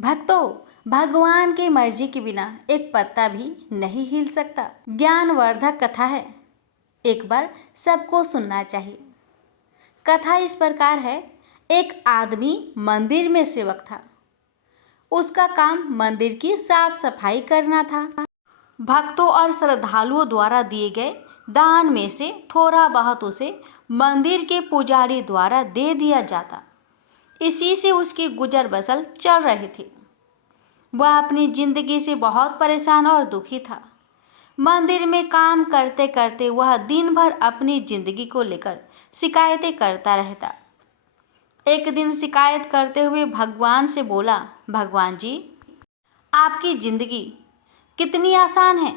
भक्तों, भगवान की मर्जी के बिना एक पत्ता भी नहीं हिल सकता। ज्ञानवर्धक कथा है, एक बार सबको सुनना चाहिए। कथा इस प्रकार है। एक आदमी मंदिर में सेवक था। उसका काम मंदिर की साफ सफाई करना था। भक्तों और श्रद्धालुओं द्वारा दिए गए दान में से थोड़ा बहुत उसे मंदिर के पुजारी द्वारा दे दिया जाता। इसी से उसकी गुजर बसर चल रही थी। वह अपनी जिंदगी से बहुत परेशान और दुखी था। मंदिर में काम करते करते वह दिन भर अपनी जिंदगी को लेकर शिकायतें करता रहता। एक दिन शिकायत करते हुए भगवान से बोला, भगवान जी, आपकी जिंदगी कितनी आसान है।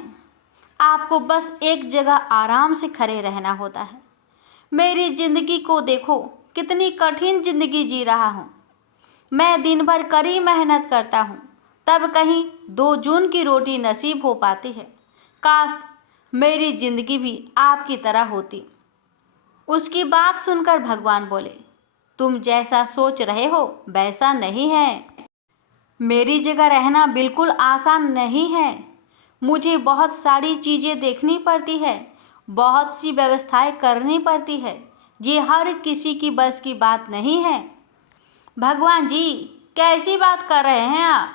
आपको बस एक जगह आराम से खड़े रहना होता है। मेरी जिंदगी को देखो, कितनी कठिन जिंदगी जी रहा हूँ। मैं दिन भर कड़ी मेहनत करता हूँ, तब कहीं 2 जून की रोटी नसीब हो पाती है। काश मेरी जिंदगी भी आपकी तरह होती। उसकी बात सुनकर भगवान बोले, तुम जैसा सोच रहे हो वैसा नहीं है। मेरी जगह रहना बिल्कुल आसान नहीं है। मुझे बहुत सारी चीज़ें देखनी पड़ती है, बहुत सी व्यवस्थाएं करनी पड़ती है। ये हर किसी की बस की बात नहीं है। भगवान जी, कैसी बात कर रहे हैं आप?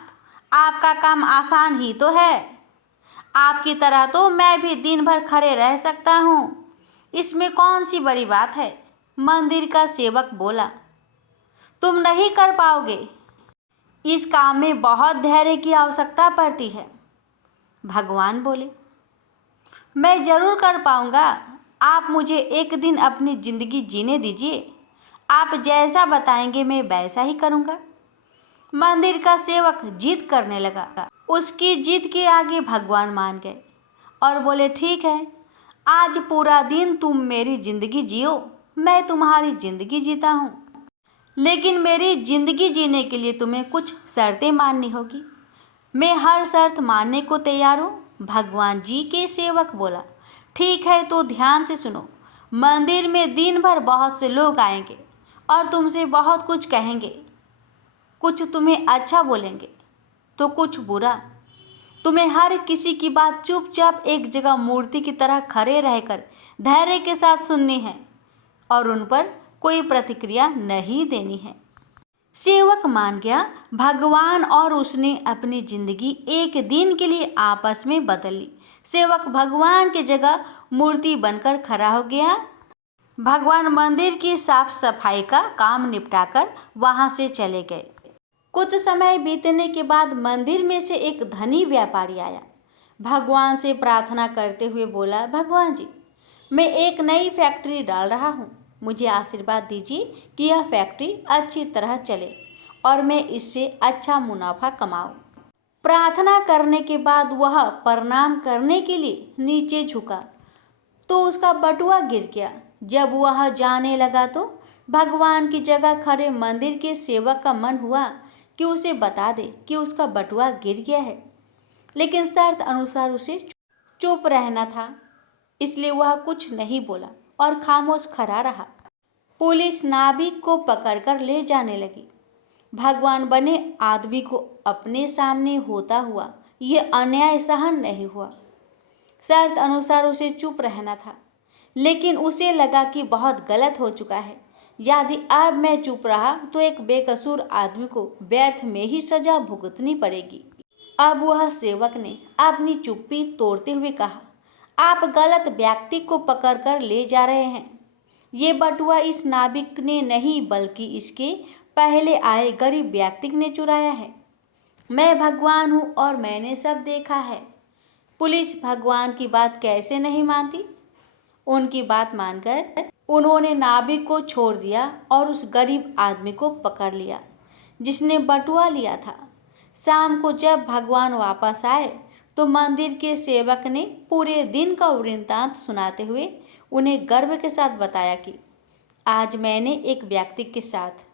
आपका काम आसान ही तो है। आपकी तरह तो मैं भी दिन भर खड़े रह सकता हूँ। इसमें कौन सी बड़ी बात है? मंदिर का सेवक बोला, तुम नहीं कर पाओगे। इस काम में बहुत धैर्य की आवश्यकता पड़ती है। भगवान बोले, मैं जरूर कर पाऊंगा। आप मुझे एक दिन अपनी जिंदगी जीने दीजिए। आप जैसा बताएंगे मैं वैसा ही करूंगा। मंदिर का सेवक जिद करने लगा। उसकी जिद के आगे भगवान मान गए और बोले, ठीक है, आज पूरा दिन तुम मेरी जिंदगी जियो, मैं तुम्हारी जिंदगी जीता हूँ। लेकिन मेरी जिंदगी जीने के लिए तुम्हें कुछ शर्तें माननी होगी। मैं हर शर्त मानने को तैयार हूँ। भगवान जी के सेवक बोला, ठीक है, तो ध्यान से सुनो। मंदिर में दिन भर बहुत से लोग आएंगे और तुमसे बहुत कुछ कहेंगे। कुछ तुम्हें अच्छा बोलेंगे तो कुछ बुरा। तुम्हें हर किसी की बात चुपचाप एक जगह मूर्ति की तरह खड़े रहकर धैर्य के साथ सुननी है और उन पर कोई प्रतिक्रिया नहीं देनी है। सेवक मान गया। भगवान और उसने अपनी जिंदगी एक दिन के लिए आपस में बदल ली। सेवक भगवान की जगह मूर्ति बनकर खड़ा हो गया। भगवान मंदिर की साफ सफाई का काम निपटाकर वहां से चले गए। कुछ समय बीतने के बाद मंदिर में से एक धनी व्यापारी आया। भगवान से प्रार्थना करते हुए बोला, भगवान जी, मैं एक नई फैक्ट्री डाल रहा हूँ। मुझे आशीर्वाद दीजिए कि यह फैक्ट्री अच्छी तरह चले और मैं इससे अच्छा मुनाफा कमाऊँ। प्रार्थना करने के बाद वह प्रणाम करने के लिए नीचे झुका तो उसका बटुआ गिर गया। जब वह जाने लगा तो भगवान की जगह खड़े मंदिर के सेवक का मन हुआ कि उसे बता दे कि उसका बटुआ गिर गया है, लेकिन शर्त अनुसार उसे चुप रहना था। इसलिए वह कुछ नहीं बोला और खामोश खड़ा रहा। पुलिस नाविक को पकड़कर ले जाने लगी। भगवान बने आदमी को अपने सामने होता हुआ यह अन्याय सहन नहीं हुआ। शर्त अनुसार उसे चुप रहना था, लेकिन उसे लगा कि बहुत गलत हो चुका है। यदि अब मैं चुप रहा तो एक बेकसूर आदमी को व्यर्थ में ही सजा भुगतनी पड़ेगी। अब वह सेवक ने अपनी चुप्पी तोड़ते हुए कहा, आप गलत व्यक्ति को पकड़कर ले जा रहे हैं। ये बटुआ इस नाविक ने नहीं बल्कि इसके पहले आए गरीब व्यक्ति ने चुराया है। मैं भगवान हूँ और मैंने सब देखा है। पुलिस भगवान की बात कैसे नहीं मानती? उनकी बात मानकर उन्होंने नाविक को छोड़ दिया और उस गरीब आदमी को पकड़ लिया जिसने बटुआ लिया था। शाम को जब भगवान वापस आए तो मंदिर के सेवक ने पूरे दिन का वृत्तांत सुनाते हुए उन्हें गर्व के साथ बताया कि आज मैंने एक व्यक्ति के साथ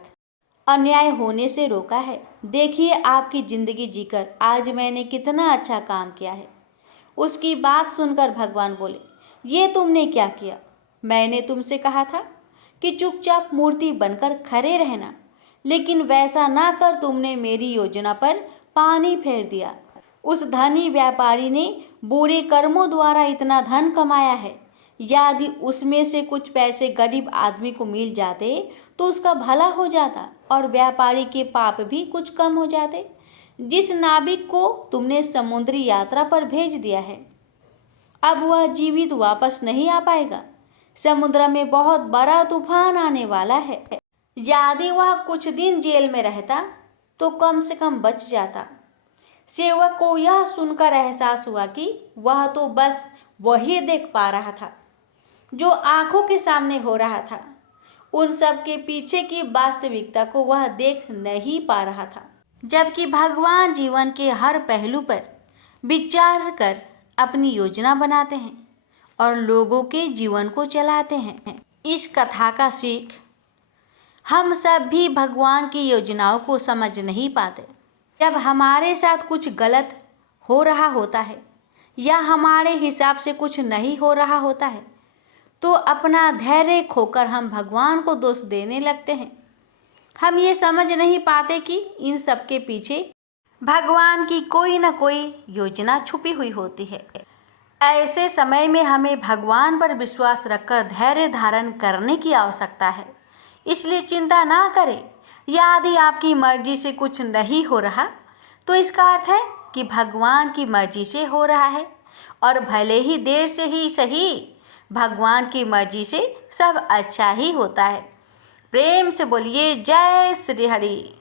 अन्याय होने से रोका है। देखिए, आपकी जिंदगी जीकर आज मैंने कितना अच्छा काम किया है। उसकी बात सुनकर भगवान बोले, ये तुमने क्या किया? मैंने तुमसे कहा था कि चुपचाप मूर्ति बनकर खड़े रहना। लेकिन वैसा ना कर तुमने मेरी योजना पर पानी फेर दिया। उस धनी व्यापारी ने बुरे कर्मों द्वारा इतना धन कमाया है, यदि उसमें से कुछ पैसे गरीब आदमी को मिल जाते तो उसका भला हो जाता और व्यापारी के पाप भी कुछ कम हो जाते। जिस नाविक को तुमने समुद्री यात्रा पर भेज दिया है, अब वह जीवित वापस नहीं आ पाएगा। समुद्र में बहुत बड़ा तूफान आने वाला है। यदि वह कुछ दिन जेल में रहता तो कम से कम बच जाता। सेवक को यह सुनकर एहसास हुआ कि वह तो बस वही देख पा रहा था जो आंखों के सामने हो रहा था। उन सब के पीछे की वास्तविकता को वह देख नहीं पा रहा था। जबकि भगवान जीवन के हर पहलू पर विचार कर अपनी योजना बनाते हैं और लोगों के जीवन को चलाते हैं। इस कथा का सीख, हम सब भी भगवान की योजनाओं को समझ नहीं पाते। जब हमारे साथ कुछ गलत हो रहा होता है या हमारे हिसाब से कुछ नहीं हो रहा होता है तो अपना धैर्य खोकर हम भगवान को दोष देने लगते हैं। हम ये समझ नहीं पाते कि इन सब के पीछे भगवान की कोई ना कोई योजना छुपी हुई होती है। ऐसे समय में हमें भगवान पर विश्वास रखकर धैर्य धारण करने की आवश्यकता है। इसलिए चिंता ना करें। यदि आपकी मर्जी से कुछ नहीं हो रहा तो इसका अर्थ है कि भगवान की मर्जी से हो रहा है, और भले ही देर से ही सही, भगवान की मर्जी से सब अच्छा ही होता है। प्रेम से बोलिए जय श्री हरि।